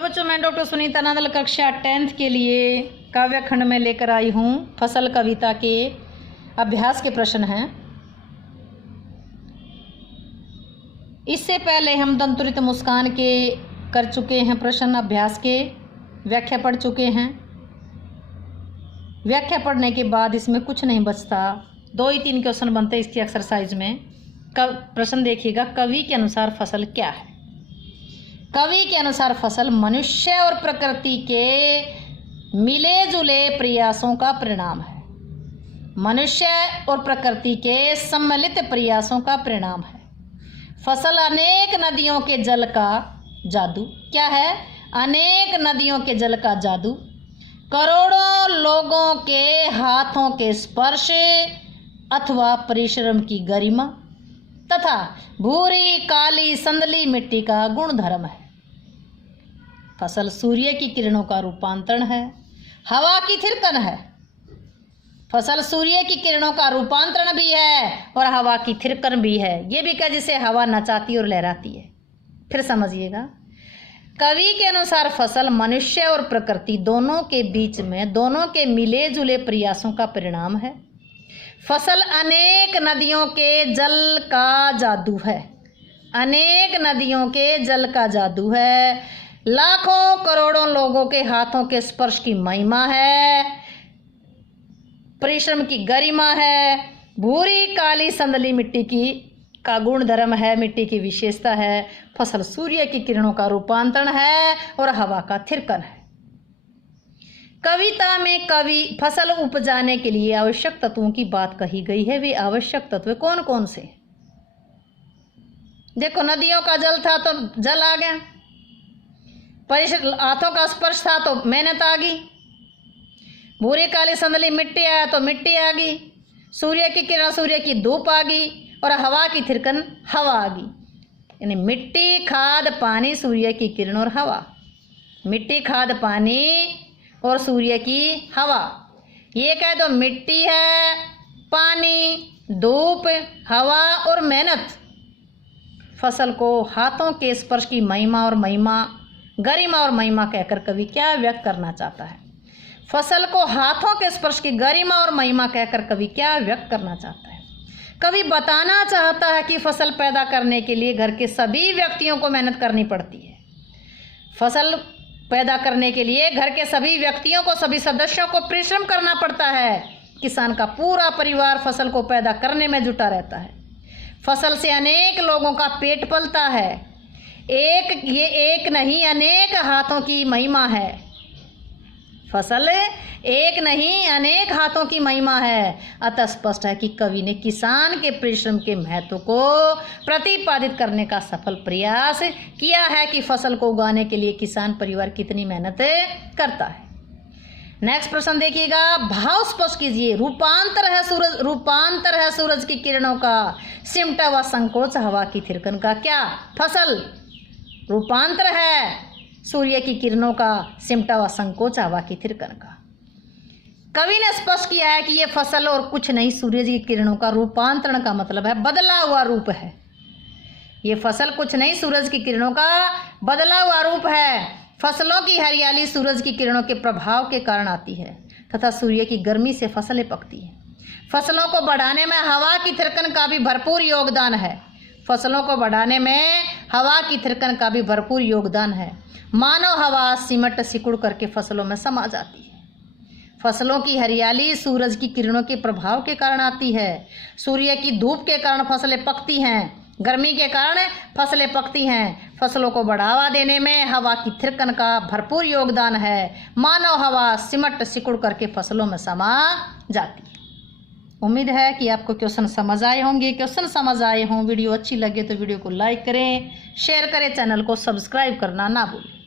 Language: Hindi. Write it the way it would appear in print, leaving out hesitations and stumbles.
बच्चों, मैं डॉक्टर सुनीता नंदल कक्षा 10th के लिए काव्य खंड में लेकर आई हूँ। फसल कविता के अभ्यास के प्रश्न हैं। इससे पहले हम दंतुरित मुस्कान के कर चुके हैं प्रश्न अभ्यास के, व्याख्या पढ़ चुके हैं। व्याख्या पढ़ने के बाद इसमें कुछ नहीं बचता, 2 ही 3 क्वेश्चन बनते हैं इसकी एक्सरसाइज में। प्रश्न देखिएगा, कवि के अनुसार फसल क्या है? कवि के अनुसार फसल मनुष्य और प्रकृति के मिले जुले प्रयासों का परिणाम है। मनुष्य और प्रकृति के सम्मिलित प्रयासों का परिणाम है। फसल अनेक नदियों के जल का जादू क्या है? अनेक नदियों के जल का जादू, करोड़ों लोगों के हाथों के स्पर्श अथवा परिश्रम की गरिमा तथा भूरी काली संदली मिट्टी का गुणधर्म है। फसल सूर्य की किरणों का रूपांतरण है, हवा की थिरकन है। फसल सूर्य की किरणों का रूपांतरण भी है और हवा की थिरकन भी है। ये भी क्या, जिसे हवा नचाती और लहराती है। फिर समझिएगा, कवि के अनुसार फसल मनुष्य और प्रकृति दोनों के बीच में, दोनों के मिले जुले प्रयासों का परिणाम है। फसल अनेक नदियों के जल का जादू है। अनेक नदियों के जल का जादू है। लाखों करोड़ों लोगों के हाथों के स्पर्श की महिमा है। परिश्रम की गरिमा है। भूरी काली संदली मिट्टी की का गुणधर्म है, मिट्टी की विशेषता है। फसल सूर्य की किरणों का रूपांतरण है और हवा का थिरकन है। कविता में कवि फसल उपजाने के लिए आवश्यक तत्वों की बात कही गई है। वे आवश्यक तत्व कौन कौन से? देखो, नदियों का जल था तो जल आ गया, हाथों का स्पर्श था तो मेहनत आ गई, भूरी काली संदली मिट्टी आया तो मिट्टी आ गई, सूर्य की किरण सूर्य की धूप आ गई और हवा की थिरकन हवा आ गई। यानी मिट्टी, खाद, पानी, सूर्य की किरण और हवा। मिट्टी, खाद, पानी और सूर्य की हवा। ये कह दो, मिट्टी है, पानी, धूप, हवा और मेहनत। फसल को हाथों के स्पर्श की महिमा और गरिमा और महिमा कहकर कवि क्या व्यक्त करना चाहता है? फसल को हाथों के स्पर्श की गरिमा और महिमा कहकर कवि क्या व्यक्त करना चाहता है? कवि बताना चाहता है कि फसल पैदा करने के लिए घर के सभी व्यक्तियों को मेहनत करनी पड़ती है। फसल पैदा करने के लिए घर के सभी व्यक्तियों को, सभी सदस्यों को परिश्रम करना पड़ता है। किसान का पूरा परिवार फसल को पैदा करने में जुटा रहता है। फसल से अनेक लोगों का पेट पलता है। ये एक नहीं अनेक हाथों की महिमा है। फसल एक नहीं अनेक हाथों की महिमा है। अतः स्पष्ट है कि कवि ने किसान के परिश्रम के महत्व को प्रतिपादित करने का सफल प्रयास किया है कि फसल को उगाने के लिए किसान परिवार कितनी मेहनत करता है। नेक्स्ट प्रश्न देखिएगा, भाव स्पष्ट कीजिए। रूपांतर है सूरज की किरणों का, सिमटा व संकोच हवा की थिरकन का क्या? फसल रूपांतर है सूर्य की किरणों का, सिमटा व संकोच हवा की थिरकन का। कवि ने स्पष्ट किया है कि ये फसल और कुछ नहीं, सूर्य की किरणों का रूपांतरण का मतलब है बदला हुआ रूप है। ये फसल कुछ नहीं, सूरज की किरणों का बदला हुआ रूप है। फसलों की हरियाली सूरज की किरणों के प्रभाव के कारण आती है तथा सूर्य की गर्मी से फसलें पकती हैं। फसलों को बढ़ाने में हवा की थिरकन का भी भरपूर योगदान है। फसलों को बढ़ाने में हवा की थिरकन का भी भरपूर योगदान है। मानव हवा सिमट सिकुड़ करके फसलों में समा जाती है। फसलों की हरियाली सूरज की किरणों के प्रभाव के कारण आती है। सूर्य की धूप के कारण फसलें पकती हैं। गर्मी के कारण फसलें पकती हैं। फसलों को बढ़ावा देने में हवा की थिरकन का भरपूर योगदान है। मानव हवा सिमट सिकुड़ करके फसलों में समा जाती है। उम्मीद है कि आपको क्वेश्चन समझ आए होंगे। क्वेश्चन समझ आए हों, वीडियो अच्छी लगे तो वीडियो को लाइक करें, शेयर करें, चैनल को सब्सक्राइब करना ना भूलें।